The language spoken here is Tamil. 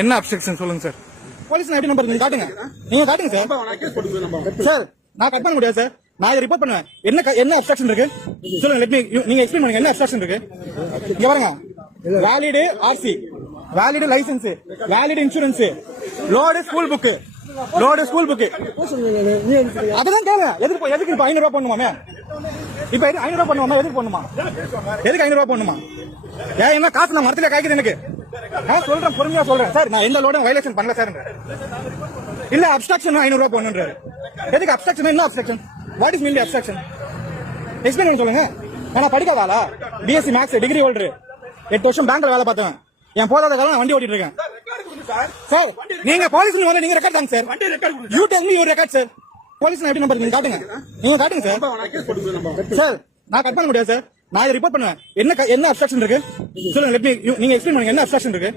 என்ன அப்ஸ்ட்ரக்ஷன் சொல்லுங்க சார். போலீஸ் ஐடி நம்பர் நீங்க காட்டுங்க. நீங்க காட்டுங்க சார். சார் நான் கட் பண்ண முடியாது சார். நான் இதை ரிப்போர்ட் பண்ணுவேன். என்ன அப்ஸ்ட்ரக்ஷன் இருக்கு சொல்லுங்க. லெட் மீ நீங்க எக்ஸ்பிளைன் பண்ணுங்க. என்ன அப்ஸ்ட்ரக்ஷன் இருக்கு இங்க பாருங்க. Valid RC, valid license, valid insurance, load school book, load school book. அதெல்லாம் கேளு. எதுக்கு இப்ப 500 ரூபாய் பண்ணுமாமே? இப்ப 500 ரூபாய் பண்ணுவாமா? எதுக்கு பண்ணுமா? எதுக்கு 500 ரூபாய் பண்ணுமா? ஏன் என்ன காசு நான் மரத்துல காய்க்குது எனக்கு? சொல்றேன், பொறுமையா சொல்றேன் சார். நான் எந்த லோட வயலேஷன் பண்ணல சார். இல்ல அப்ஸ்ட்ரக்ஷன் 500 ரூபாய் பண்ணுன்றாரு. எதுக்கு அப்ஸ்ட்ரக்ஷன்? என்ன obstruction? What is mean obstruction? Explain பண்ண சொல்லுங்க. நான் படிக்காதாளா? பிஎஸ்சி மேக்ஸ் டிகிரி ஹோல்டர், 8 வருஷம் பேங்க்ல வேலை பார்த்தேன். என் போதாத காலம் நான் வண்டி ஓட்டிட்டு இருக்கேன் சார். நீங்க போலீஸ் வந்து நீங்க ரெக்கார்ட் தாங்க sir. You tell me your record sir. Police ID number நீங்க காட்டுங்க. நீங்க காட்டுங்க சார். சார் நான் கட் பண்ண முடியாது சார். நான் இதை ரிப்போர்ட் பண்ணுவேன். என்ன அப்ஸ்ட்ரக்ஷன் இருக்கு சொல்லுங்க. லெட் மீ நீங்க எக்ஸ்பிளைன் பண்ணுங்க. என்ன அப்ஸ்ட்ரக்ஷன் இருக்கு?